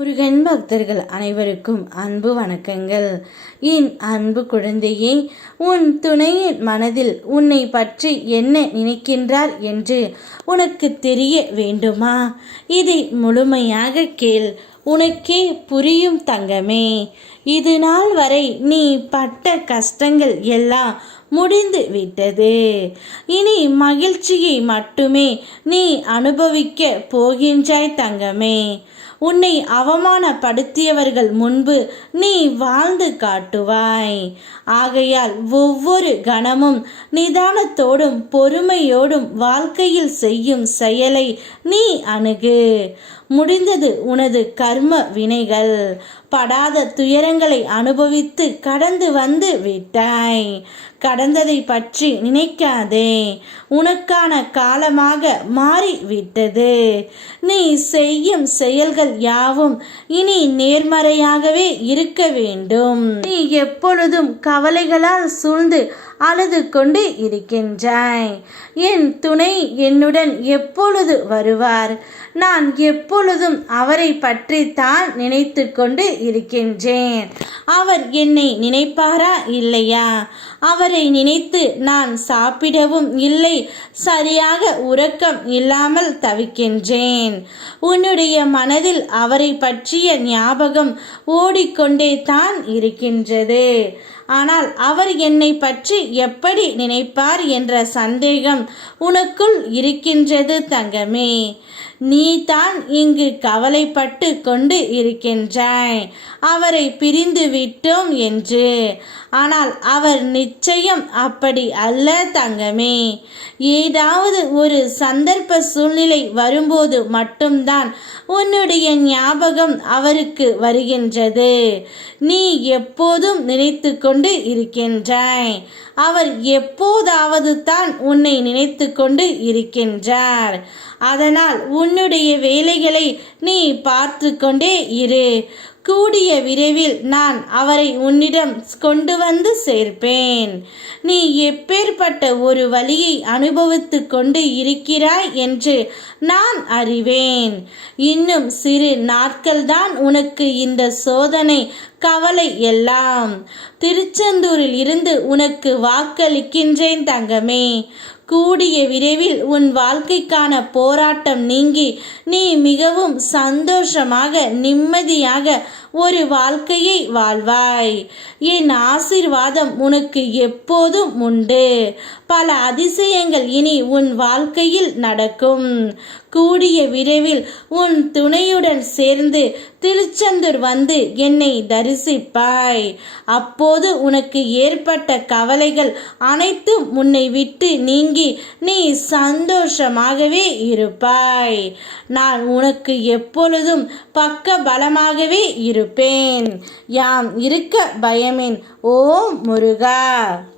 முருகன் பக்தர்கள் அனைவருக்கும் அன்பு வணக்கங்கள். என் அன்பு குழந்தையே, உன் துணையின் மனதில் உன்னை பற்றி என்ன நினைக்கின்றார் என்று உனக்கு தெரிய வேண்டுமா? இதை முழுமையாக கேள், உனக்கே புரியும் தங்கமே. இது நாள் வரை நீ பட்ட கஷ்டங்கள் எல்லாம் முடிந்து விட்டது. இனி மகிழ்ச்சியை மட்டுமே நீ அனுபவிக்க போகின்றாய் தங்கமே. உன்னை அவமானப்படுத்தியவர்கள் முன்பு நீ வாழ்ந்து காட்டுவாய். ஆகையால் ஒவ்வொரு கணமும் நிதானத்தோடும் பொறுமையோடும் வாழ்க்கையில் செய்யும் செயலை நீ அணுகு. முடிந்தது உனது கர்ம வினைகள். படாத துயரங்களை அனுபவித்து கடந்து வந்து விட்டாய். கடந்ததை பற்றி நினைக்காதே. உனக்கான காலமாக மாறிவிட்டது. நீ செய்யும் செயல்கள் யாவும் இனி நேர்மறையாகவே இருக்க வேண்டும். நீ எப்பொழுதும் கவலைகளால் சூழ்ந்து அழுது கொண்டு இருக்கின்றாய். என் துணை என்னுடன் எப்பொழுது வருவார்? நான் எப்பொழுதும் அவரை பற்றி தான் நினைத்து கொண்டு இருக்கின்றேன். அவர் என்னை நினைப்பாரா இல்லையா? அவரை நினைத்து நான் சாப்பிடவும் இல்லை, சரியாக உறக்கம் இல்லாமல் தவிக்கின்றேன். உன்னுடைய மனதில் அவரை பற்றிய ஞாபகம் ஓடிக்கொண்டே தான் இருக்கின்றது. ஆனால் அவர் என்னை பற்றி எப்படி நினைப்பார் என்ற சந்தேகம் உனக்குள் இருக்கின்றது தங்கமே. நீ தான் இங்கு கவலைப்பட்டு கொண்டு இருக்கின்றாய், அவரை பிரிந்து விட்டோம் என்று. ஆனால் அவர் நிச்சயம் அப்படி அல்ல தங்கமே. ஏதாவது ஒரு சந்தர்ப்ப சூழ்நிலை வரும்போது மட்டும்தான் உன்னுடைய ஞாபகம் அவருக்கு வருகின்றது. நீ எப்போதும் நினைத்து கொண்டு இருக்கின்றாய். அவர் எப்போதாவது தான் உன்னை நினைத்து கொண்டு இருக்கின்றார். அதனால் உன்னுடைய வேலைகளை நீ பார்த்து கொண்டே இரு. கூடிய விரைவில் நான் அவரை உன்னிடம் கொண்டு வந்து சேர்ப்பேன். நீ எப்பேற்பட்ட ஒரு வலியை அனுபவித்து கொண்டு இருக்கிறாய் என்று நான் அறிவேன். இன்னும் சிறு நாட்கள்தான் உனக்கு இந்த சோதனை கவலை எல்லாம். திருச்செந்தூரில் இருந்து உனக்கு வாக்களிக்கின்றேன் தங்கமே. கூடிய விரைவில் உன் வாழ்க்கைக்கான போராட்டம் நீங்கி நீ மிகவும் சந்தோஷமாக நிம்மதியாக ஒரு வாழ்க்கையை வாழ்வாய். என் ஆசீர்வாதம் உனக்கு எப்போதும் உண்டு. பல அதிசயங்கள் இனி உன் வாழ்க்கையில் நடக்கும். கூடிய விரைவில் உன் துணையுடன் சேர்ந்து திருச்செந்தூர் வந்து என்னை தரிசிப்பாய். அப்போது உனக்கு ஏற்பட்ட கவலைகள் அனைத்தும் உன்னை விட்டு நீங்கி நீ சந்தோஷமாகவே இருப்பாய். நான் உனக்கு எப்பொழுதும் பக்க பலமாகவே இருப்பேன். யாம் இருக்க பயமேன். ஓம் முருகா.